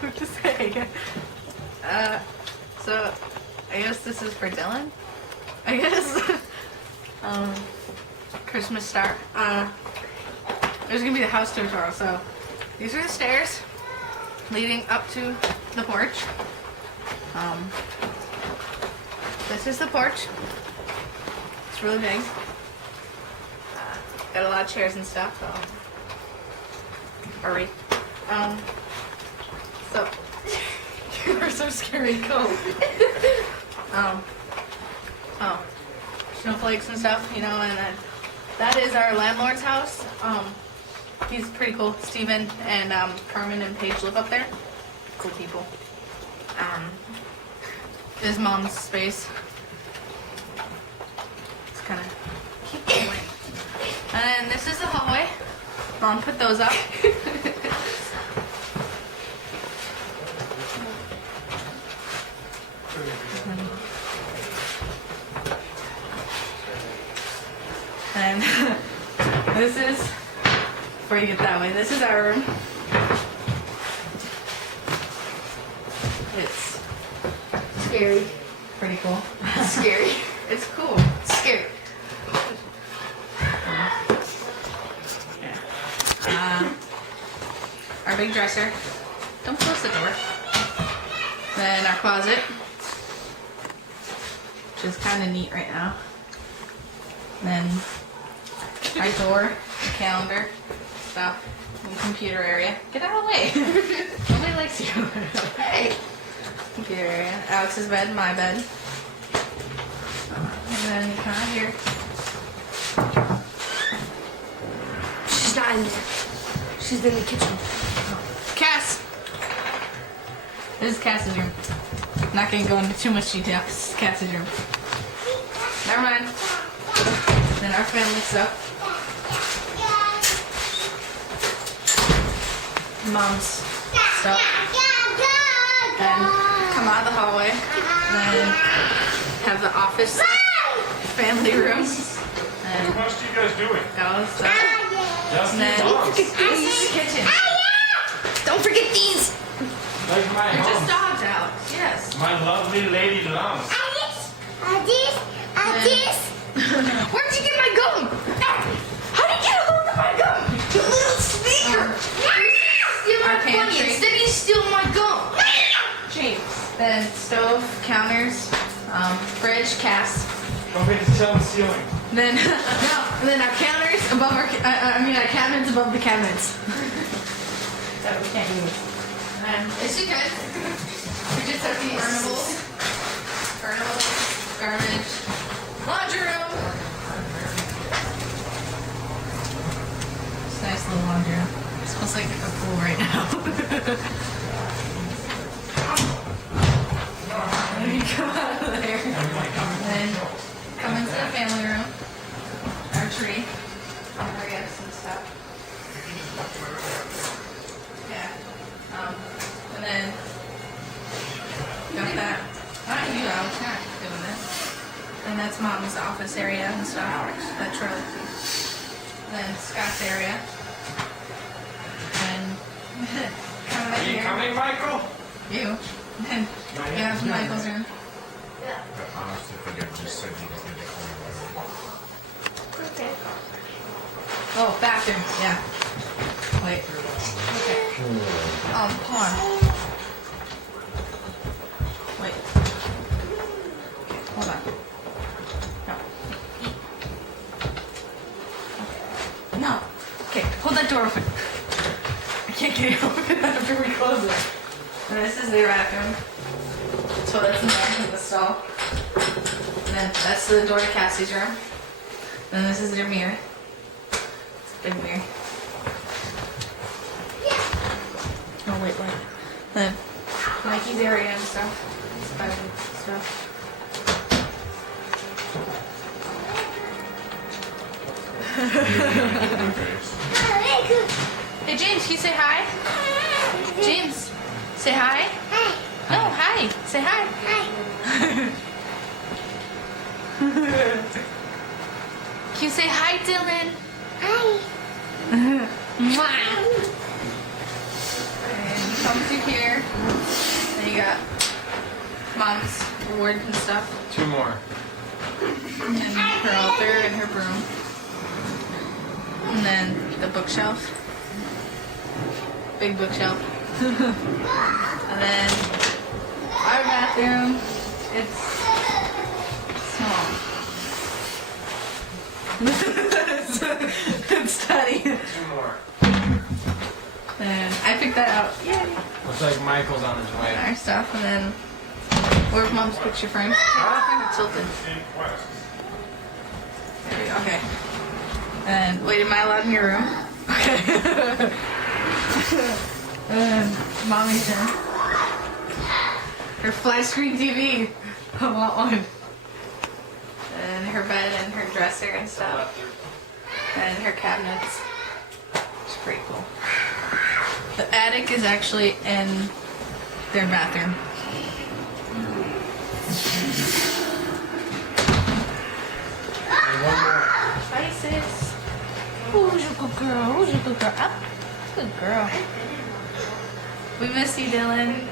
What to say? So I guess this is for Dylan. I guess. Christmas star. There's gonna be the house tour tomorrow. So these are the stairs leading up to the porch. This is the porch. It's really big. Got a lot of chairs and stuff. So. Hurry. So you are so scary. Go. Snowflakes and stuff, you know, and then that is our landlord's house. He's pretty cool. Steven and Carmen and Paige live up there. Cool people. His mom's space. It's kind of keep going. And then this is the hallway. Mom put those up. And this is, before you get that way, this is our room. It's Scary. pretty cool. Scary. It's cool. Scary. Our big dresser. Don't close the door. Then our closet, which is kind of neat right now. Then our door, the calendar, stuff, and computer area. Get out of the way. Nobody likes you. Hey. Computer area. Alex's bed, my bed. And then you come out here. She's not in there. She's in the kitchen. Cass! This is Cass's room. Not gonna go into too much detail. This is Cass's room. Never mind. Then our family stuff. Mom's stuff. Then come out of the hallway. Then have the office family room. And What else are you guys doing? got all this stuff. Just And then dogs. this is the kitchen. Don't forget these. Like my They're just home. dogs, Alex. Yes. My lovely lady loves. Where'd you get my gum? How did you get a hold of my gum? You little sneaker. Steal Our my bunny. pantry. Instead you steal my gum. James. Then stove, counters, fridge, Cass. Don't forget to tell the ceiling. Then no, and then our counters above our our cabinets above the cabinets that we can't use. And Is she good? we just have the urinals, garbage, laundry room. It's a nice little laundry room. It smells like a pool right now. Then you come out of there. Then come into the family room. Our tree. Our gifts and stuff. Yeah. And then got that. Not you, I was not doing this. And that's Mom's office area and stuff. That truck. Then Scott's area. And come Are right you here. coming, Michael? You. Then you have Michael's room. I honestly forget you said you was going to call me. Okay. Oh, bathroom. Yeah. Wait. Okay. Hold on. Wait. Hold on. No. No. Okay, hold that door open. I can't get it open after we close it. And this is the bathroom. Toilet's in there in the stall. And then that's the door to Cassie's room. And this is their mirror. It's a big mirror. Oh wait. Then Mikey's area and stuff. Spider stuff. Hey James, can you say hi? James, say hi. No, hi. Say hi. Can you say hi, Dylan? Mwah. board and stuff. 2 more. And her altar and her broom. And then the bookshelf. Big bookshelf. And then our bathroom. It's small. It's tiny. 2 more. And I picked that out. Yay. Looks like Michael's on his way. Our stuff. And then where's Mom's picture frame? It's tilted. There we go. Okay. And wait, am I allowed in your room? Okay. And Mommy's room. Her flat screen TV. I want one. And her bed and her dresser and stuff. And her cabinets. It's pretty cool. The attic is actually in their bathroom. Hi, sis. Who's your good girl? Who's your good girl? Up. Good girl. We miss you, Dylan.